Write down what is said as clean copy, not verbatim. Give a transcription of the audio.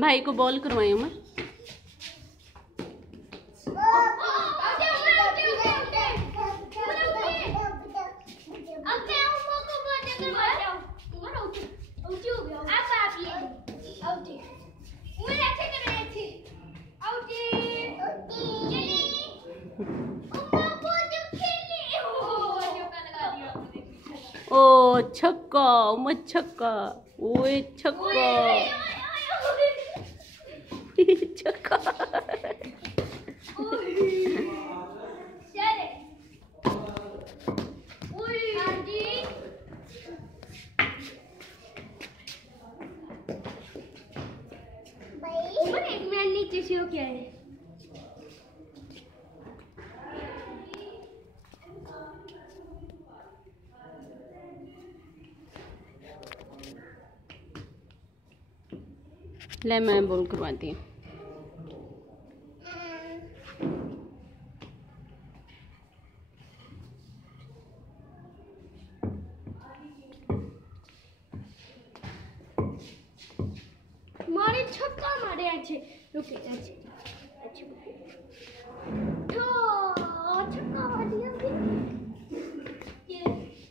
भाई को बॉल करवाई मैं। ओ छक्का, मत छक्का, ओए छक्का छक्का। एक मिनट नीचे से हो क्या है? ले मैं बॉल करवाती हूँ। मारे छक्का मारे अच्छे रुके अच्छे।